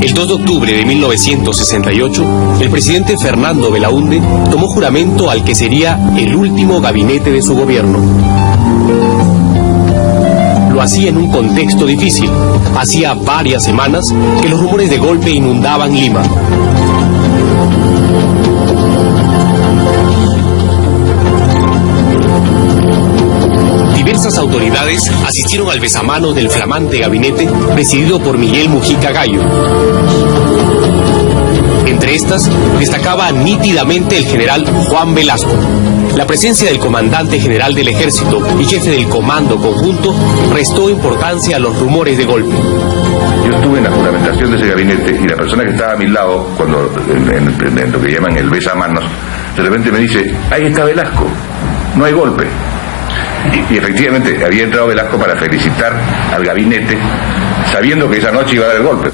El 2 de octubre de 1968, el presidente Fernando Belaúnde tomó juramento al que sería el último gabinete de su gobierno. Lo hacía en un contexto difícil. Hacía varias semanas que los rumores de golpe inundaban Lima. Diversas autoridades asistieron al besamanos del flamante gabinete presidido por Miguel Mujica Gallo. Entre estas, destacaba nítidamente el general Juan Velasco. La presencia del comandante general del ejército y jefe del comando conjunto restó importancia a los rumores de golpe. Yo estuve en la juramentación de ese gabinete y la persona que estaba a mi lado, cuando en lo que llaman el besamanos, de repente me dice: ahí está Velasco, no hay golpe. Y efectivamente había entrado Velasco para felicitar al gabinete, sabiendo que esa noche iba a dar el golpe.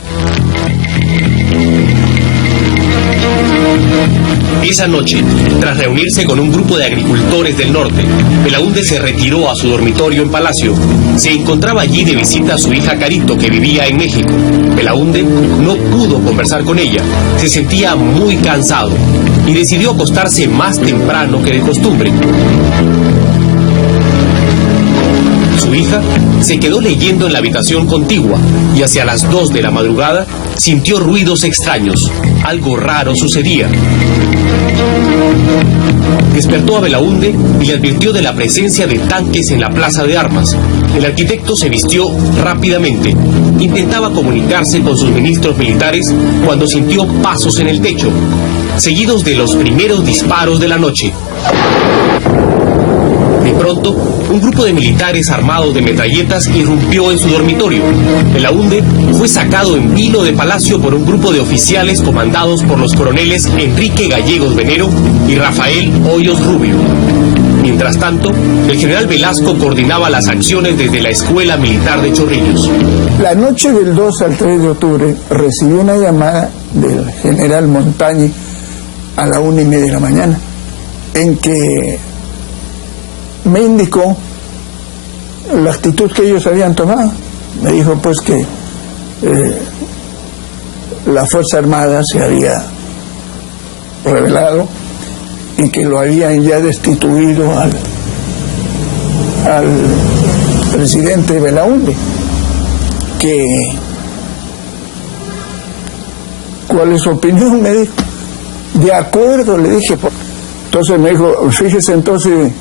Esa noche, tras reunirse con un grupo de agricultores del norte, Belaúnde se retiró a su dormitorio en Palacio. Se encontraba allí de visita a su hija Carito, que vivía en México. Belaúnde no pudo conversar con ella, se sentía muy cansado y decidió acostarse más temprano que de costumbre. Su hija se quedó leyendo en la habitación contigua y hacia las 2 de la madrugada sintió ruidos extraños. Algo raro sucedía. Despertó a Belaúnde y le advirtió de la presencia de tanques en la plaza de armas. El arquitecto se vistió rápidamente. Intentaba comunicarse con sus ministros militares cuando sintió pasos en el techo, seguidos de los primeros disparos de la noche. De pronto, un grupo de militares armados de metralletas irrumpió en su dormitorio. Belaúnde fue sacado en vilo de Palacio por un grupo de oficiales comandados por los coroneles Enrique Gallegos Venero y Rafael Hoyos Rubio. Mientras tanto, el general Velasco coordinaba las acciones desde la Escuela Militar de Chorrillos. La noche del 2 al 3 de octubre recibí una llamada del general Montañi a la 1:30 de la mañana, en que me indicó la actitud que ellos habían tomado. Me dijo pues que la Fuerza Armada se había rebelado y que lo habían ya destituido al presidente Belaúnde. Que ¿cuál es su opinión? Me dijo. De acuerdo, le dije. Entonces me dijo, fíjese, entonces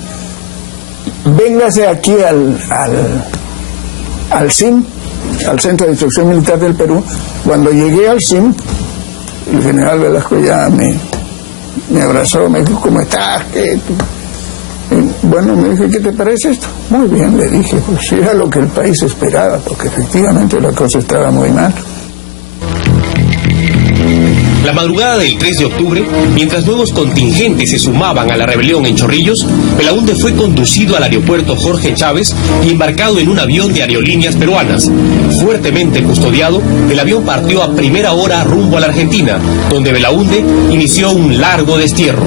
véngase aquí al CIM, al Centro de Instrucción Militar del Perú. Cuando llegué al CIM, el general Velasco ya me abrazó, me dijo, ¿cómo estás? Bueno, me dijo, ¿qué te parece esto? Muy bien, le dije, pues era lo que el país esperaba, porque efectivamente la cosa estaba muy mal. La madrugada del 3 de octubre, mientras nuevos contingentes se sumaban a la rebelión en Chorrillos, Belaúnde fue conducido al aeropuerto Jorge Chávez y embarcado en un avión de aerolíneas peruanas. Fuertemente custodiado, el avión partió a primera hora rumbo a la Argentina, donde Belaúnde inició un largo destierro.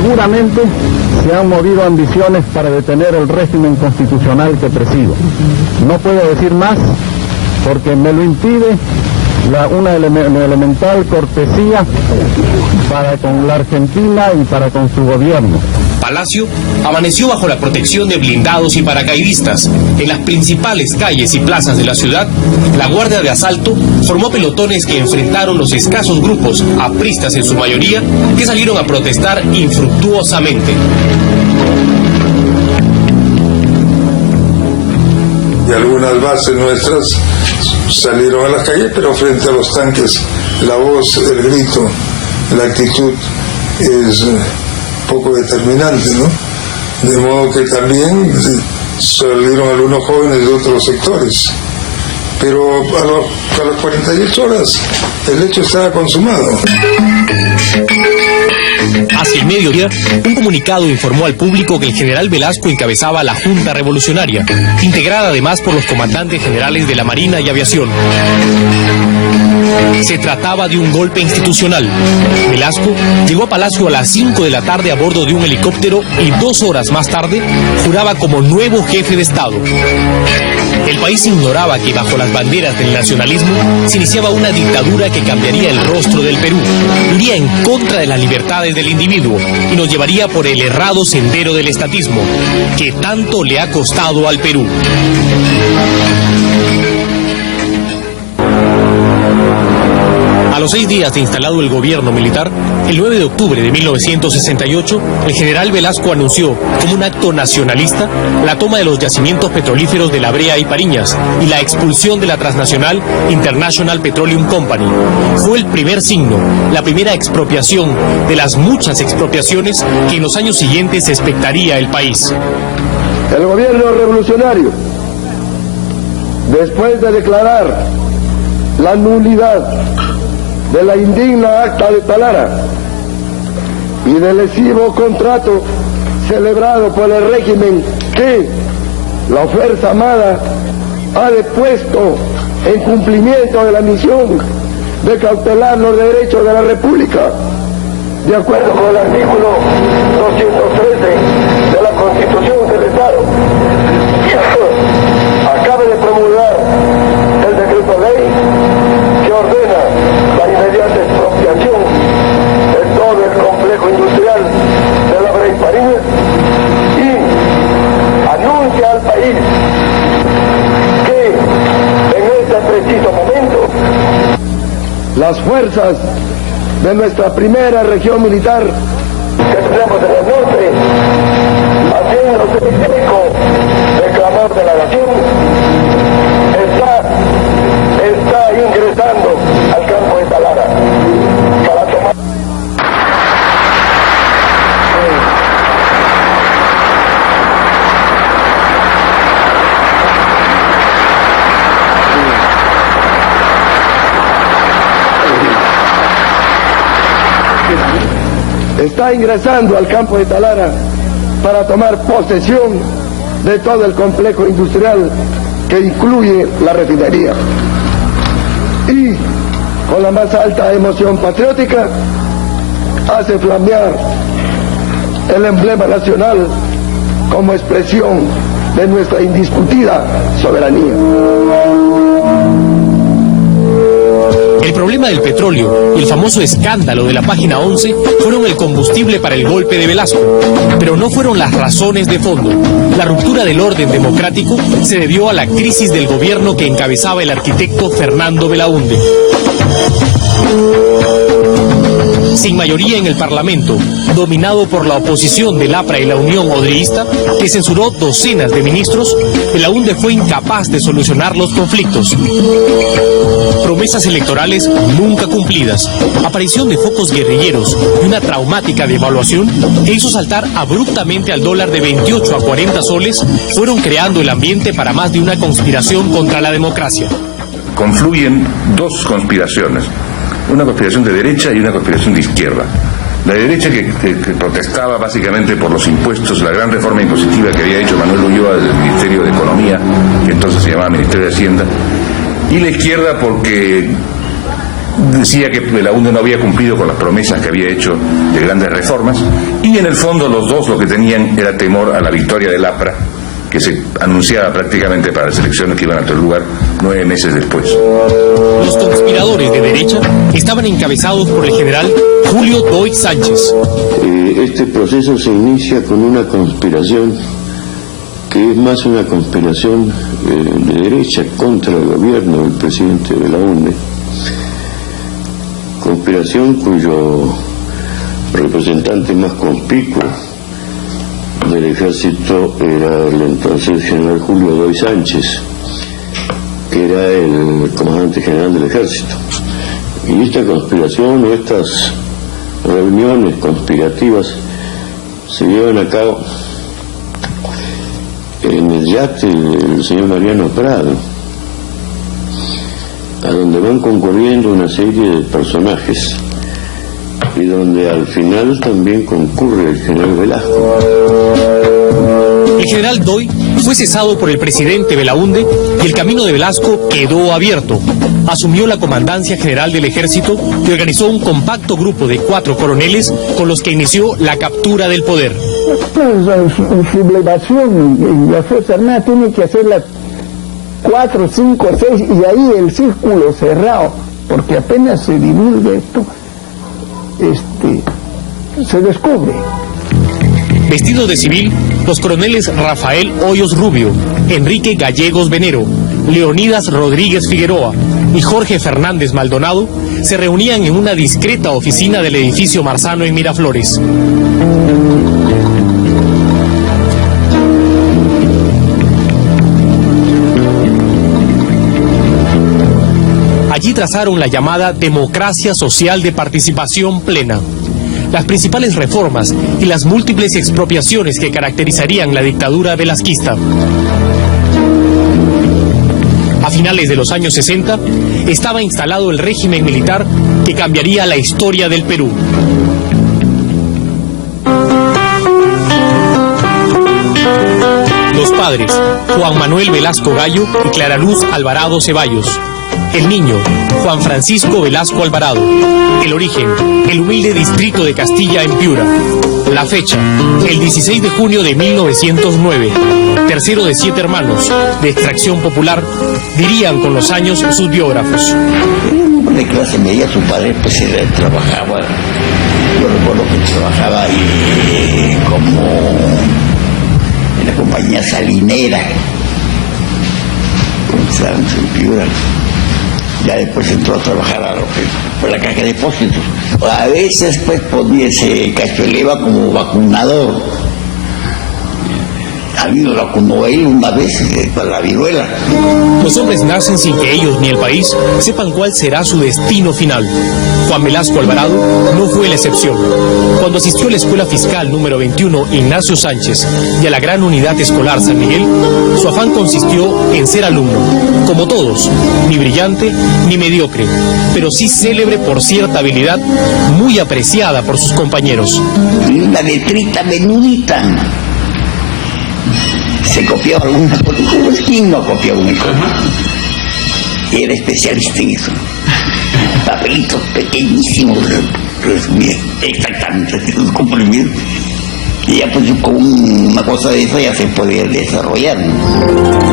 Seguramente se han movido ambiciones para detener el régimen constitucional que presido. No puedo decir más, porque me lo impide una elemental cortesía para con la Argentina y para con su gobierno. Palacio amaneció bajo la protección de blindados y paracaidistas. En las principales calles y plazas de la ciudad, la Guardia de Asalto formó pelotones que enfrentaron los escasos grupos, apristas en su mayoría, que salieron a protestar infructuosamente. Y algunas bases nuestras salieron a la calle, pero frente a los tanques la voz, el grito, la actitud es poco determinante, ¿no? De modo que también salieron algunos jóvenes de otros sectores, pero a las 48 horas el hecho estaba consumado. Hacia el mediodía, un comunicado informó al público que el general Velasco encabezaba la Junta Revolucionaria, integrada además por los comandantes generales de la Marina y Aviación. Se trataba de un golpe institucional. Velasco llegó a Palacio a las 5 de la tarde a bordo de un helicóptero y 2 horas más tarde juraba como nuevo jefe de Estado. El país ignoraba que bajo las banderas del nacionalismo se iniciaba una dictadura que cambiaría el rostro del Perú, iría en contra de las libertades del individuo y nos llevaría por el errado sendero del estatismo, que tanto le ha costado al Perú. A los 6 días de instalado el gobierno militar, el 9 de octubre de 1968, el general Velasco anunció, como un acto nacionalista, la toma de los yacimientos petrolíferos de La Brea y Pariñas y la expulsión de la transnacional International Petroleum Company. Fue el primer signo, la primera expropiación de las muchas expropiaciones que en los años siguientes expectaría el país. El gobierno revolucionario, después de declarar la nulidad de la indigna Acta de Talara y del lesivo contrato celebrado por el régimen que la Fuerza Armada ha depuesto en cumplimiento de la misión de cautelar los derechos de la República, de acuerdo con el artículo 213 de la Constitución del Estado, acabe de promulgar el decreto ley que ordena la inmediata expropiación de todo el complejo industrial de La Brea y Pariñas y anuncia al país que en este preciso momento las fuerzas de nuestra primera región militar que tenemos en el norte, haciéndose eco del clamor de la nación, está ingresando al campo de Talara para tomar. Está ingresando al campo de Talara para tomar posesión de todo el complejo industrial que incluye la refinería. Y con la más alta emoción patriótica hace flamear el emblema nacional como expresión de nuestra indiscutida soberanía. El problema del petróleo y el famoso escándalo de la página 11 fueron el combustible para el golpe de Velasco, pero no fueron las razones de fondo. La ruptura del orden democrático se debió a la crisis del gobierno que encabezaba el arquitecto Fernando Belaúnde. Sin mayoría en el Parlamento, dominado por la oposición del APRA y la Unión Odrioísta, que censuró docenas de ministros, Belaúnde fue incapaz de solucionar los conflictos. Promesas electorales nunca cumplidas, aparición de focos guerrilleros y una traumática devaluación que hizo saltar abruptamente al dólar de 28 a 40 soles fueron creando el ambiente para más de una conspiración contra la democracia. Confluyen dos conspiraciones, una conspiración de derecha y una conspiración de izquierda. La derecha que protestaba básicamente por los impuestos, la gran reforma impositiva que había hecho Manuel Ulloa del Ministerio de Economía, que entonces se llamaba Ministerio de Hacienda, y la izquierda porque decía que Belaúnde no había cumplido con las promesas que había hecho de grandes reformas, y en el fondo los dos lo que tenían era temor a la victoria del APRA, que se anunciaba prácticamente para las elecciones que iban a tener lugar 9 meses después. Los conspiradores de derecha estaban encabezados por el general Julio Doig Sánchez. Este proceso se inicia con una conspiración que es más una conspiración de derecha contra el gobierno del presidente Belaúnde, conspiración cuyo representante más conspicuo del ejército era el entonces general Julio Doig Sánchez, que era el comandante general del ejército. Y esta conspiración o estas reuniones conspirativas se llevan a cabo en el yate del señor Mariano Prado, a donde van concurriendo una serie de personajes y donde al final también concurre el general Velasco. El general Doy fue cesado por el presidente Belaúnde y el camino de Velasco quedó abierto. Asumió la comandancia general del ejército y organizó un compacto grupo de 4 coroneles con los que inició la captura del poder. Su sublevación y la Fuerza Armada tiene que hacerla 4, 5, 6 y ahí el círculo cerrado, porque apenas se divulga esto, se descubre. Vestidos de civil, los coroneles Rafael Hoyos Rubio, Enrique Gallegos Venero, Leonidas Rodríguez Figueroa y Jorge Fernández Maldonado se reunían en una discreta oficina del edificio Marzano en Miraflores. Allí trazaron la llamada democracia social de participación plena. Las principales reformas y las múltiples expropiaciones que caracterizarían la dictadura velasquista. A finales de los años 60, estaba instalado el régimen militar que cambiaría la historia del Perú. Los padres, Juan Manuel Velasco Gallo y Clara Luz Alvarado Ceballos. El niño, Juan Francisco Velasco Alvarado. El origen, el humilde distrito de Castilla en Piura. La fecha, el 16 de junio de 1909. Tercero de 7 hermanos, de extracción popular, dirían con los años sus biógrafos. Era un hombre de clase media, su padre pues trabajaba, yo recuerdo que trabajaba como en la compañía salinera, en Piura. Ya después entró a trabajar por la caja de depósitos. A veces pues se cachueleba como vacunador. A mí lo vacunó él una vez para la viruela. Los hombres nacen sin que ellos ni el país sepan cuál será su destino final. Juan Velasco Alvarado no fue la excepción. Cuando asistió a la Escuela Fiscal número 21 Ignacio Sánchez y a la Gran Unidad Escolar San Miguel, su afán consistió en ser alumno, como todos, ni brillante ni mediocre, pero sí célebre por cierta habilidad muy apreciada por sus compañeros. Y una letrita menudita. Se copiaba alguna cosa, ¿quién no copiaba una cosa? Era especialista en eso. Papelitos pequeñísimos, resumidos, exactamente, comprimidos. Y ya pues con una cosa de esa ya se podía desarrollar.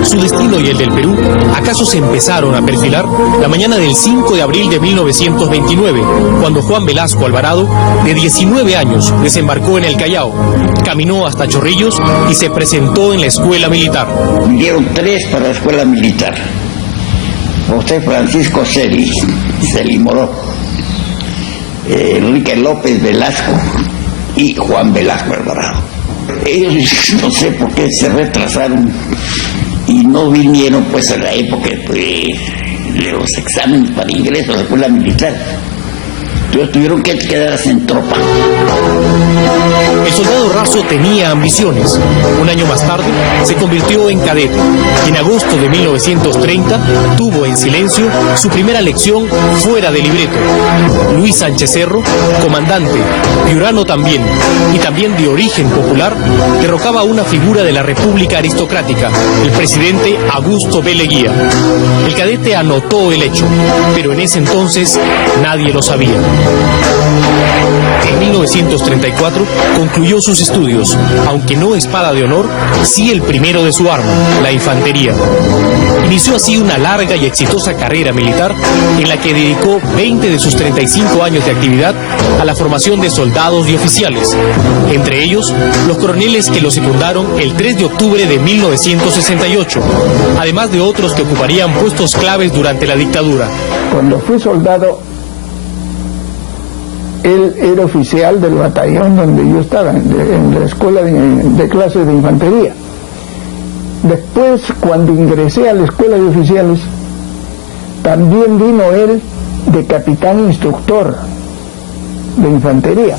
Su destino y el del Perú acaso se empezaron a perfilar la mañana del 5 de abril de 1929, cuando Juan Velasco Alvarado, de 19 años, desembarcó en el Callao, caminó hasta Chorrillos y se presentó en la escuela militar. Vinieron 3 para la escuela militar. José Francisco Celi Moró, Enrique López Velasco y Juan Velasco Alvarado. Ellos no sé por qué se retrasaron y no vinieron pues a la época de los exámenes para ingreso a la escuela militar. Entonces tuvieron que quedarse en tropa. El soldado raso tenía ambiciones. Un año más tarde se convirtió en cadete y en agosto de 1930 tuvo en silencio su primera lección fuera de libreto. Luis Sánchez Cerro, comandante, piurano también, y también de origen popular, derrocaba a una figura de la República aristocrática, el presidente Augusto B. Leguía. El cadete anotó el hecho, pero en ese entonces nadie lo sabía. En 1934 concluyó sus estudios, aunque no espada de honor, sí el primero de su arma, la infantería. Inició así una larga y exitosa carrera militar en la que dedicó 20 de sus 35 años de actividad a la formación de soldados y oficiales, entre ellos los coroneles que lo secundaron el 3 de octubre de 1968, además de otros que ocuparían puestos claves durante la dictadura. Cuando fui soldado, él era oficial del batallón donde yo estaba, en la escuela de clases de infantería. Después, cuando ingresé a la escuela de oficiales, también vino él de capitán instructor de infantería.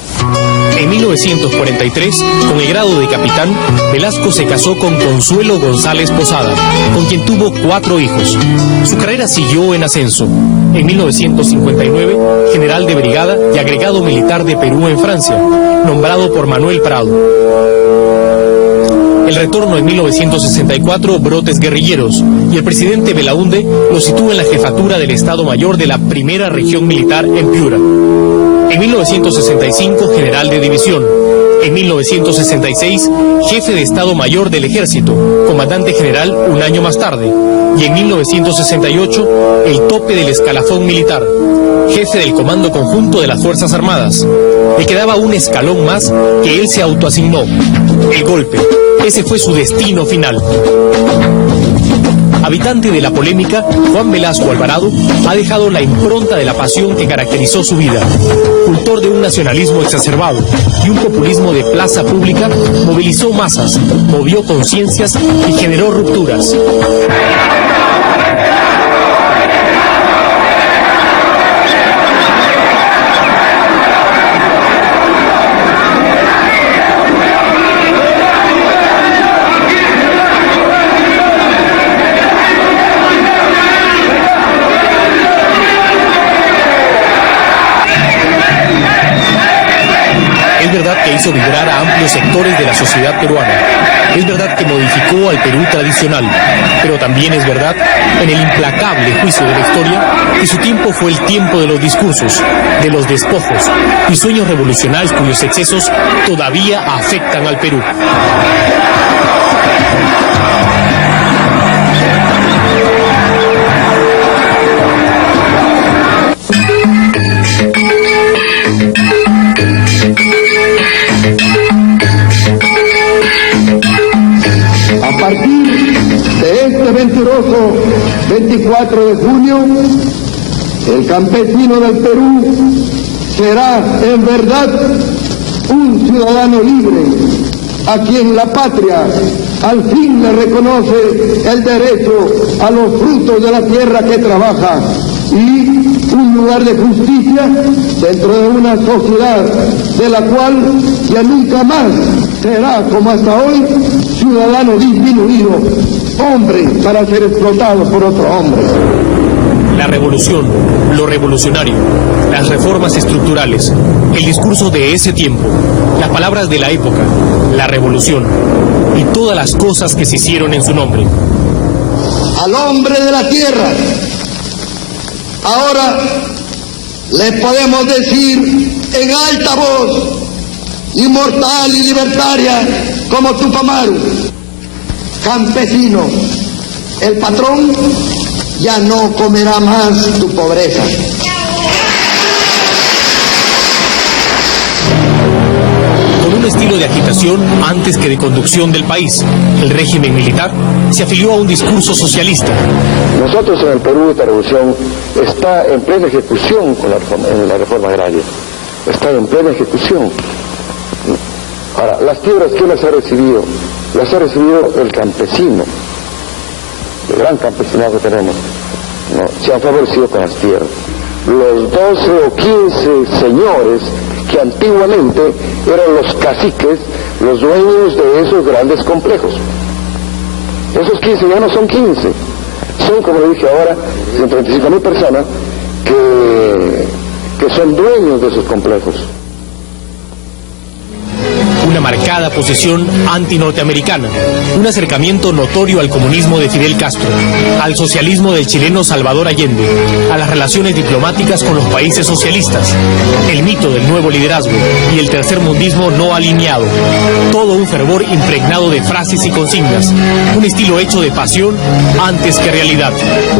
En 1943, con el grado de capitán, Velasco se casó con Consuelo González Posada, con quien tuvo 4 hijos. Su carrera siguió en ascenso. En 1959, general de brigada y agregado militar de Perú en Francia, nombrado por Manuel Prado. El retorno en 1964, brotes guerrilleros, y el presidente Belaúnde lo sitúa en la jefatura del Estado Mayor de la Primera Región Militar en Piura. En 1965, general de división. En 1966, jefe de Estado Mayor del Ejército, comandante general un año más tarde. Y en 1968, el tope del escalafón militar, jefe del Comando Conjunto de las Fuerzas Armadas. Le quedaba un escalón más que él se autoasignó, el golpe. Ese fue su destino final. Habitante de la polémica, Juan Velasco Alvarado ha dejado la impronta de la pasión que caracterizó su vida. Cultor de un nacionalismo exacerbado y un populismo de plaza pública, movilizó masas, movió conciencias y generó rupturas. Que hizo vibrar a amplios sectores de la sociedad peruana. Es verdad que modificó al Perú tradicional, pero también es verdad, en el implacable juicio de la historia, que su tiempo fue el tiempo de los discursos, de los despojos y sueños revolucionarios cuyos excesos todavía afectan al Perú. A partir de este venturoso 24 de junio, el campesino del Perú será en verdad un ciudadano libre, a quien la patria al fin le reconoce el derecho a los frutos de la tierra que trabaja y un lugar de justicia dentro de una sociedad de la cual ya nunca más será, como hasta hoy, ciudadano disminuido, hombre para ser explotado por otro hombre. La revolución, lo revolucionario, las reformas estructurales, el discurso de ese tiempo, las palabras de la época, la revolución y todas las cosas que se hicieron en su nombre. Al hombre de la tierra, ahora le podemos decir en alta voz, inmortal y libertaria como Tupamaru: campesino, el patrón ya no comerá más tu pobreza. Con un estilo de agitación antes que de conducción del país, el régimen militar se afilió a un discurso socialista. Nosotros en el Perú esta revolución está en plena ejecución con la reforma agraria. Está en plena ejecución. Ahora, las tierras, ¿quién las ha recibido? Las ha recibido el campesino, el gran campesinado que tenemos. ¿No? Se han favorecido con las tierras. Los 12 o 15 señores que antiguamente eran los caciques, los dueños de esos grandes complejos. Esos 15 ya no son 15, son, como le dije ahora, 135.000 personas que son dueños de esos complejos. Una marcada posición anti-norteamericana, un acercamiento notorio al comunismo de Fidel Castro, al socialismo del chileno Salvador Allende, a las relaciones diplomáticas con los países socialistas, el mito del nuevo liderazgo y el tercermundismo no alineado, todo un fervor impregnado de frases y consignas, un estilo hecho de pasión antes que realidad.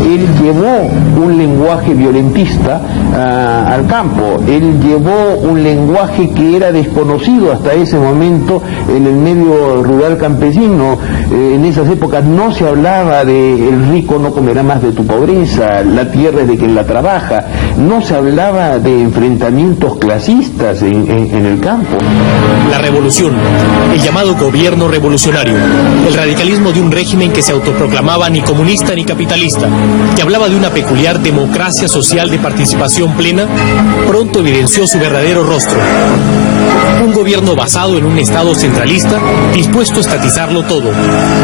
Él llevó un lenguaje violentista al campo, él llevó un lenguaje que era desconocido hasta ese momento en el medio rural campesino. En esas épocas no se hablaba de el rico no comerá más de tu pobreza, la tierra es de quien la trabaja, no se hablaba de enfrentamientos clasistas en el campo. La revolución, el llamado gobierno revolucionario, el radicalismo de un régimen que se autoproclamaba ni comunista ni capitalista, que hablaba de una peculiar democracia social de participación plena, pronto evidenció su verdadero rostro. Un gobierno basado en un Estado centralista, dispuesto a estatizarlo todo,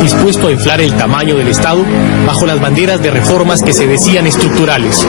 dispuesto a inflar el tamaño del Estado bajo las banderas de reformas que se decían estructurales.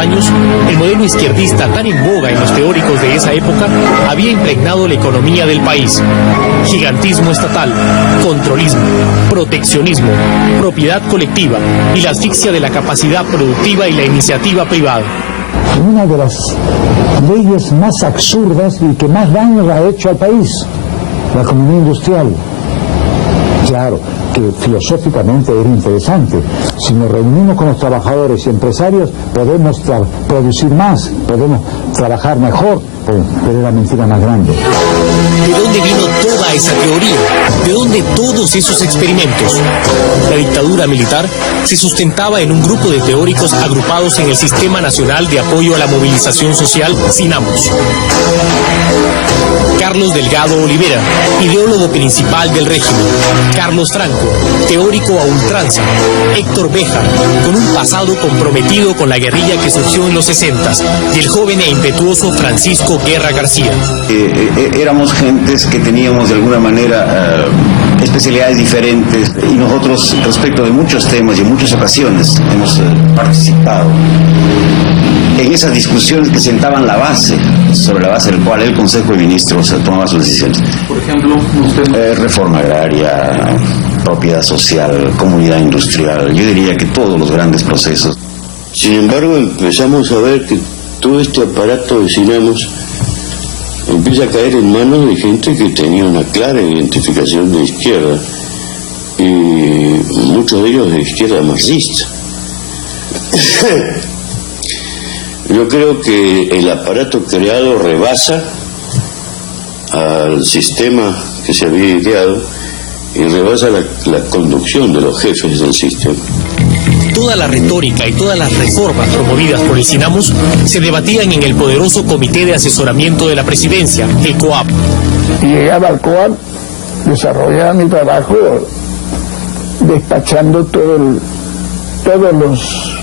años, el modelo izquierdista tan en boga en los teóricos de esa época había impregnado la economía del país. Gigantismo estatal, controlismo, proteccionismo, propiedad colectiva y la asfixia de la capacidad productiva y la iniciativa privada. Una de las leyes más absurdas y que más daño ha hecho al país, la economía industrial. Claro, que filosóficamente era interesante. Si nos reunimos con los trabajadores y empresarios, podemos producir más, podemos trabajar mejor, pero era mentira más grande. ¿De dónde vino toda esa teoría? ¿De dónde todos esos experimentos? La dictadura militar se sustentaba en un grupo de teóricos agrupados en el Sistema Nacional de Apoyo a la Movilización Social, SINAMOS. Carlos Delgado Olivera, ideólogo principal del régimen. Carlos Franco, teórico a ultranza. Héctor Béjar, con un pasado comprometido con la guerrilla que surgió en los 60s. Y el joven e impetuoso Francisco Guerra García. Éramos gentes que teníamos de alguna manera especialidades diferentes, y nosotros respecto de muchos temas y en muchas ocasiones hemos participado en esas discusiones que sentaban la base, sobre la base del cual el Consejo de Ministros tomaba sus decisiones. Por ejemplo, usted... reforma agraria, propiedad social, comunidad industrial, yo diría que todos los grandes procesos. Sin embargo, empezamos a ver que todo este aparato de SINAMOS empieza a caer en manos de gente que tenía una clara identificación de izquierda, y muchos de ellos de izquierda marxista. Yo creo que el aparato creado rebasa al sistema que se había ideado y rebasa la conducción de los jefes del sistema. Toda la retórica y todas las reformas promovidas por el SINAMOS se debatían en el poderoso Comité de Asesoramiento de la Presidencia, el COAP. Llegaba al COAP, desarrollaba mi trabajo despachando todos los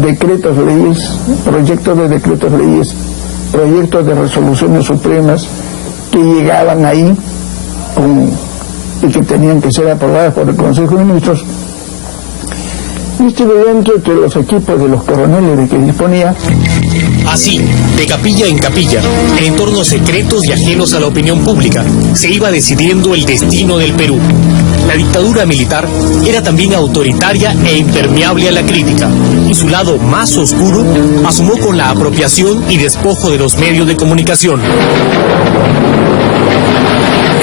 decretos leyes, proyectos de decretos leyes, proyectos de resoluciones supremas que llegaban ahí y que tenían que ser aprobadas por el Consejo de Ministros. Y estuve dentro de los equipos de los coroneles de que disponía. Así, de capilla en capilla, en entornos secretos y ajenos a la opinión pública, se iba decidiendo el destino del Perú. La dictadura militar era también autoritaria e impermeable a la crítica, y su lado más oscuro asomó con la apropiación y despojo de los medios de comunicación.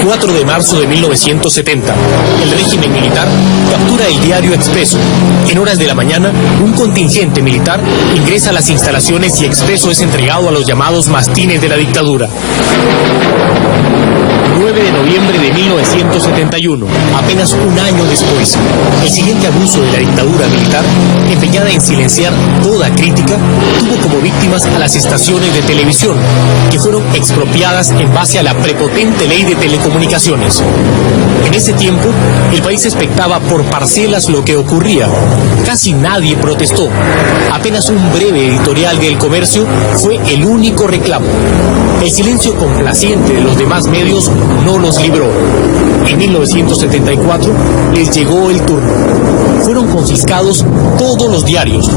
4 de marzo de 1970, el régimen militar captura el diario Expreso. En horas de la mañana, un contingente militar ingresa a las instalaciones y Expreso es entregado a los llamados mastines de la dictadura. 9 de noviembre de 1971, apenas un año después, el siguiente abuso de la dictadura militar, empeñada en silenciar toda crítica, tuvo como víctimas a las estaciones de televisión, que fueron expropiadas en base a la prepotente ley de telecomunicaciones. En ese tiempo, el país expectaba por parcelas lo que ocurría. Casi nadie protestó. Apenas un breve editorial del Comercio fue el único reclamo. El silencio complaciente de los demás medios no los libró. En 1974 les llegó el turno. Fueron confiscados todos los diarios.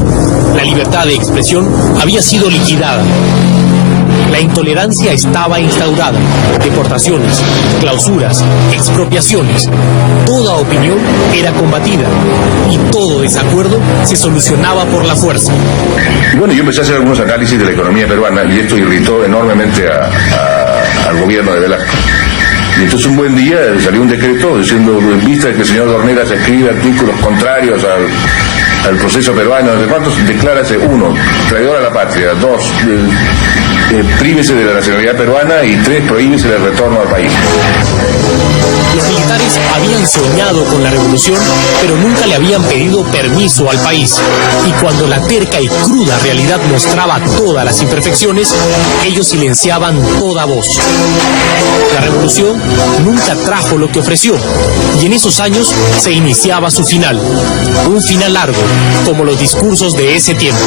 La libertad de expresión había sido liquidada. La intolerancia estaba instaurada. Deportaciones, clausuras, expropiaciones. Toda opinión era combatida y todo desacuerdo se solucionaba por la fuerza. Y bueno, yo empecé a hacer algunos análisis de la economía peruana y esto irritó enormemente al gobierno de Velasco. Y entonces un buen día salió un decreto diciendo, en vista de que el señor Dornelas escribe artículos contrarios al proceso peruano, ¿de cuántos? Declárase: 1, traidor a la patria; 2, prívese de la nacionalidad peruana; y 3, prohíbese el retorno al país. Los militares habían soñado con la revolución, pero nunca le habían pedido permiso al país. Y cuando la terca y cruda realidad mostraba todas las imperfecciones, ellos silenciaban toda voz. La revolución nunca trajo lo que ofreció, y en esos años se iniciaba su final. Un final largo, como los discursos de ese tiempo.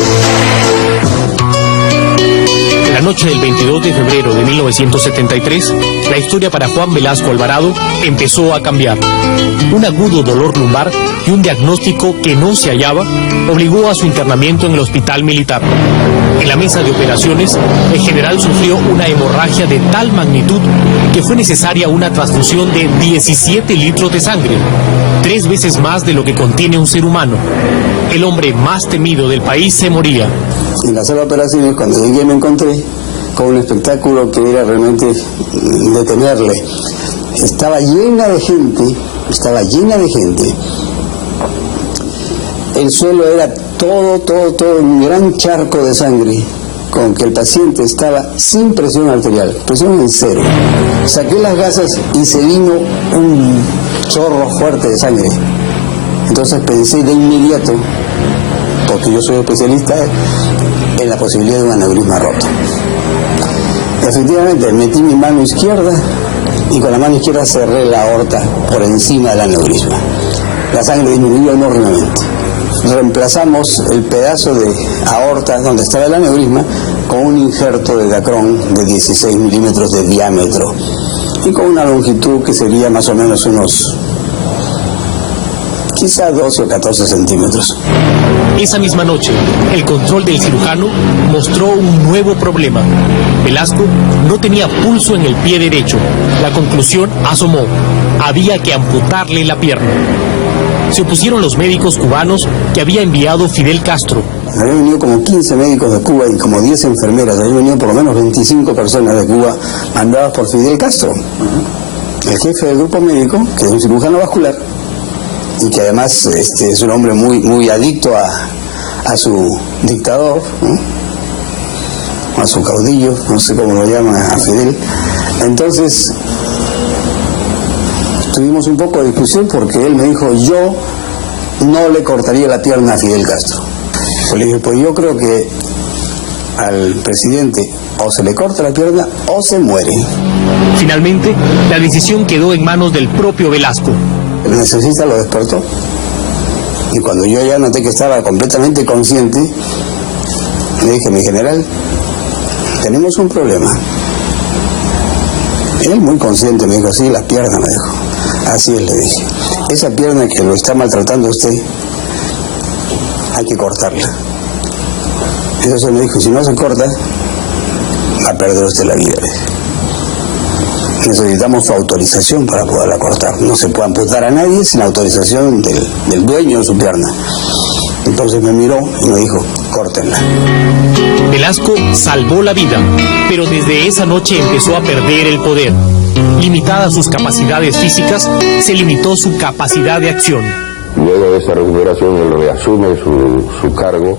La La noche del 22 de febrero de 1973, la historia para Juan Velasco Alvarado empezó a cambiar. Un agudo dolor lumbar y un diagnóstico que no se hallaba obligó a su internamiento en el hospital militar. En la mesa de operaciones, el general sufrió una hemorragia de tal magnitud que fue necesaria una transfusión de 17 litros de sangre, 3 veces más de lo que contiene un ser humano. El hombre más temido del país se moría. En la sala de operaciones, cuando llegué, me encontré con un espectáculo que era realmente de temerle. Estaba llena de gente. El suelo era todo un gran charco de sangre, con que el paciente estaba sin presión arterial, presión en 0. Saqué las gasas y se vino un chorro fuerte de sangre. Entonces pensé de inmediato, porque yo soy especialista, en la posibilidad de un aneurisma roto. Efectivamente, metí mi mano izquierda y con la mano izquierda cerré la aorta por encima del aneurisma. La sangre disminuyó enormemente. Reemplazamos el pedazo de aorta donde estaba el aneurisma con un injerto de Dacron de 16 milímetros de diámetro y con una longitud que sería más o menos unos quizá 12 o 14 centímetros. Esa misma noche, el control del cirujano mostró un nuevo problema. Velasco no tenía pulso en el pie derecho. La conclusión asomó: había que amputarle la pierna. Se opusieron los médicos cubanos que había enviado Fidel Castro. Habían venido como 15 médicos de Cuba y como 10 enfermeras. Habían venido por lo menos 25 personas de Cuba mandadas por Fidel Castro. El jefe del grupo médico, que es un cirujano vascular, y que además es un hombre muy adicto a su dictador, ¿no? A su caudillo, no sé cómo lo llaman a Fidel. Entonces tuvimos un poco de discusión porque él me dijo: yo no le cortaría la pierna a Fidel Castro. Pues le dije: pues yo creo que al presidente o se le corta la pierna o se muere. Finalmente, la decisión quedó en manos del propio Velasco. El anestesista lo despertó y cuando yo ya noté que estaba completamente consciente, le dije: mi general, tenemos un problema. Él muy consciente me dijo: sí, la pierna, me dijo. Así es, le dije. Esa pierna que lo está maltratando a usted, hay que cortarla. Entonces me dijo: si no se corta, va a perder usted la vida. Necesitamos su autorización para poderla cortar. No se puede amputar a nadie sin autorización del dueño de su pierna. Entonces me miró y me dijo: córtenla. Velasco salvó la vida, pero desde esa noche empezó a perder el poder. Limitadas sus capacidades físicas, se limitó su capacidad de acción. Luego de esa recuperación él reasume su cargo,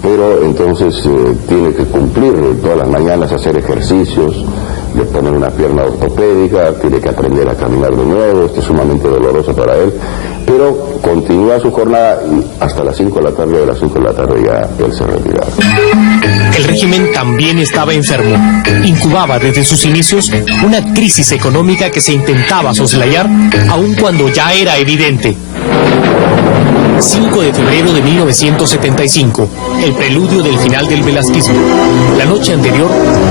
pero entonces tiene que cumplir todas las mañanas, hacer ejercicios, le ponen una pierna ortopédica, tiene que aprender a caminar de nuevo. Esto es sumamente doloroso para él, pero continúa su jornada y hasta las 5 de la tarde, de las 5 de la tarde ya él se retiraba. El régimen también estaba enfermo. Incubaba desde sus inicios una crisis económica que se intentaba soslayar, aun cuando ya era evidente. 5 de febrero de 1975, el preludio del final del velasquismo. La noche anterior,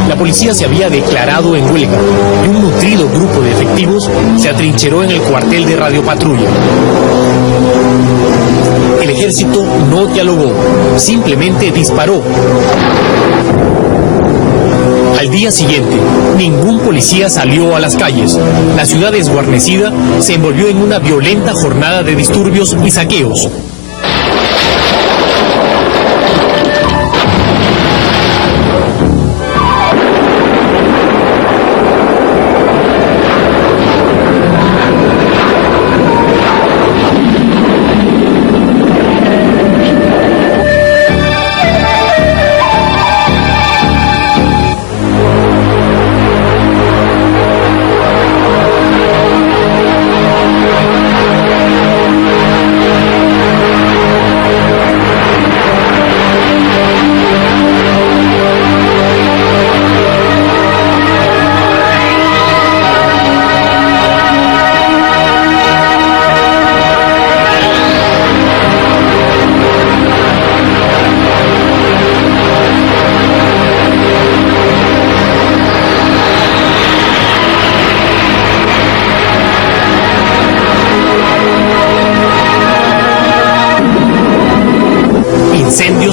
la policía se había declarado en huelga y un nutrido grupo de efectivos se atrincheró en el cuartel de radiopatrulla. El ejército no dialogó, simplemente disparó. Al día siguiente, ningún policía salió a las calles. La ciudad desguarnecida se envolvió en una violenta jornada de disturbios y saqueos.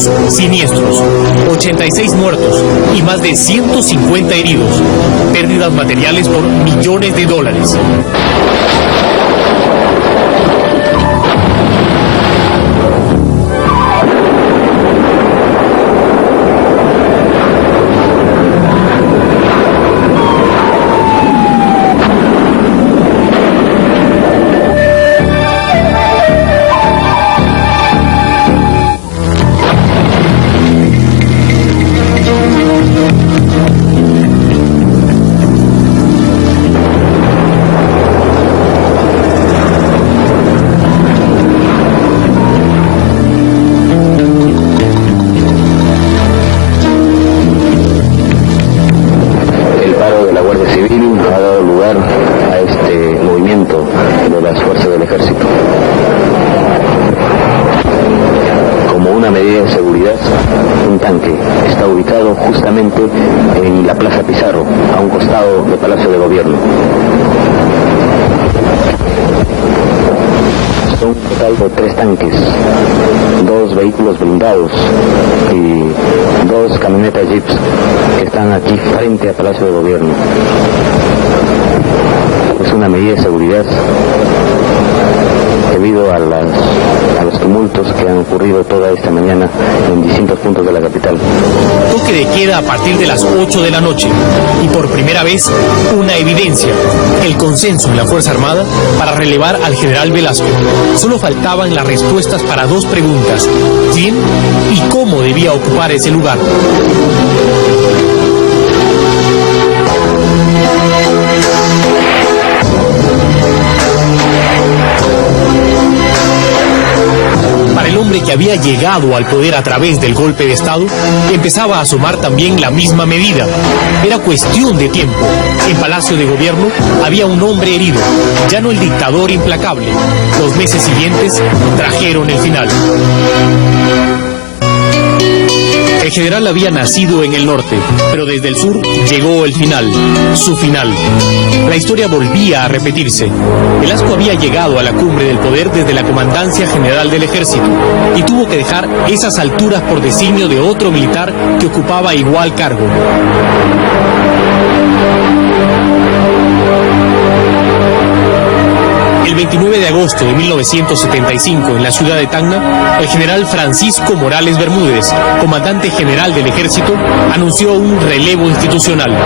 hechos siniestros, 86 muertos y más de 150 heridos, pérdidas materiales por millones de dólares. En la Plaza Pizarro, a un costado del Palacio de Gobierno. Son un total de 3 tanques, 2 vehículos blindados y 2 camionetas jeeps que están aquí frente al Palacio de Gobierno. Es una medida de seguridad debido a los tumultos que han ocurrido toda esta mañana en distintos puntos de la capital. Toque de queda a partir de las 8 de la noche y por primera vez una evidencia, el consenso en la Fuerza Armada para relevar al general Velasco. Solo faltaban las respuestas para 2 preguntas: ¿quién y cómo debía ocupar ese lugar? Que había llegado al poder a través del golpe de Estado, empezaba a asomar también la misma medida. Era cuestión de tiempo. En Palacio de Gobierno había un hombre herido, ya no el dictador implacable. Los meses siguientes trajeron el final. El general había nacido en el norte, pero desde el sur llegó el final, su final. La historia volvía a repetirse. Velasco había llegado a la cumbre del poder desde la Comandancia General del Ejército y tuvo que dejar esas alturas por designio de otro militar que ocupaba igual cargo. El 29 de agosto de 1975, en la ciudad de Tacna, el general Francisco Morales Bermúdez, comandante general del Ejército, anunció un relevo institucional.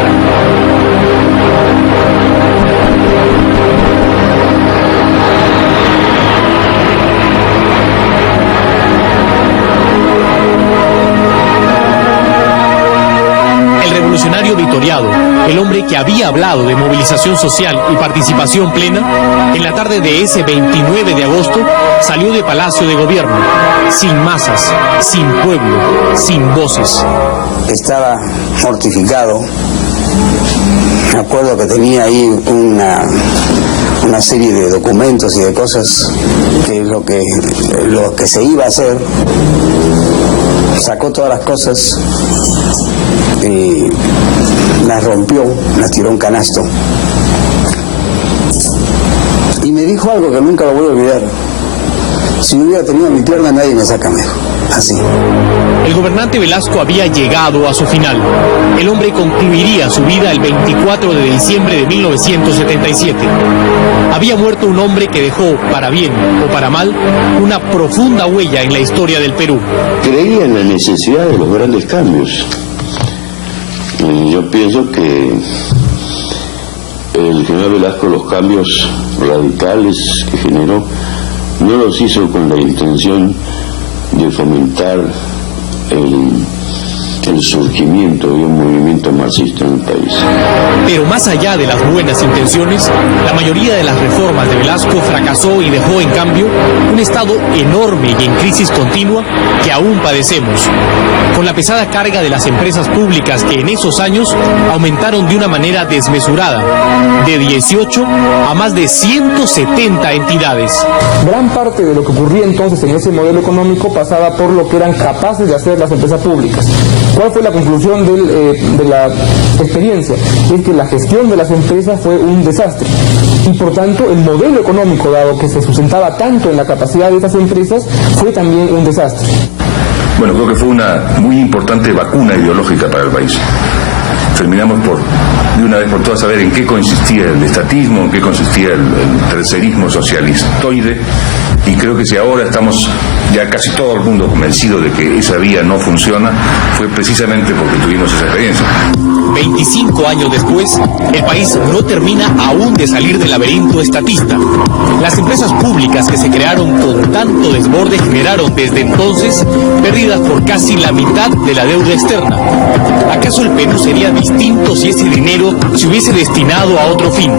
Revolucionario vitoriado, el hombre que había hablado de movilización social y participación plena, en la tarde de ese 29 de agosto salió de Palacio de Gobierno, sin masas, sin pueblo, sin voces. Estaba mortificado. Me acuerdo que tenía ahí una serie de documentos y de cosas que lo que se iba a hacer. Sacó todas las cosas y las rompió, las tiró a un canasto. Y me dijo algo que nunca lo voy a olvidar: si hubiera tenido mi pierna, nadie me saca mejor. Así. El gobernante Velasco había llegado a su final. El hombre concluiría su vida el 24 de diciembre de 1977. Había muerto un hombre que dejó, para bien o para mal, una profunda huella en la historia del Perú. Creía en la necesidad de los grandes cambios. Yo pienso que el general Velasco los cambios radicales que generó no los hizo con la intención de fomentar el surgimiento de un movimiento marxista en el país. Pero más allá de las buenas intenciones, la mayoría de las reformas de Velasco fracasó y dejó en cambio un Estado enorme y en crisis continua que aún padecemos, con la pesada carga de las empresas públicas que en esos años aumentaron de una manera desmesurada, de 18 a más de 170 entidades. Gran parte de lo que ocurría entonces en ese modelo económico pasaba por lo que eran capaces de hacer las empresas públicas. ¿Cuál fue la conclusión de la experiencia? Es que la gestión de las empresas fue un desastre. Y por tanto, el modelo económico, dado que se sustentaba tanto en la capacidad de esas empresas, fue también un desastre. Bueno, creo que fue una muy importante vacuna ideológica para el país. Terminamos de una vez por todas, saber en qué consistía el estatismo, en qué consistía el tercerismo socialistoide, y creo que si ahora estamos ya casi todo el mundo convencido de que esa vía no funciona, fue precisamente porque tuvimos esa experiencia. 25 años después, el país no termina aún de salir del laberinto estatista. Las empresas públicas que se crearon con tanto desborde generaron desde entonces pérdidas por casi la mitad de la deuda externa. ¿Acaso el Perú sería distinto si ese dinero se hubiese destinado a otro fin?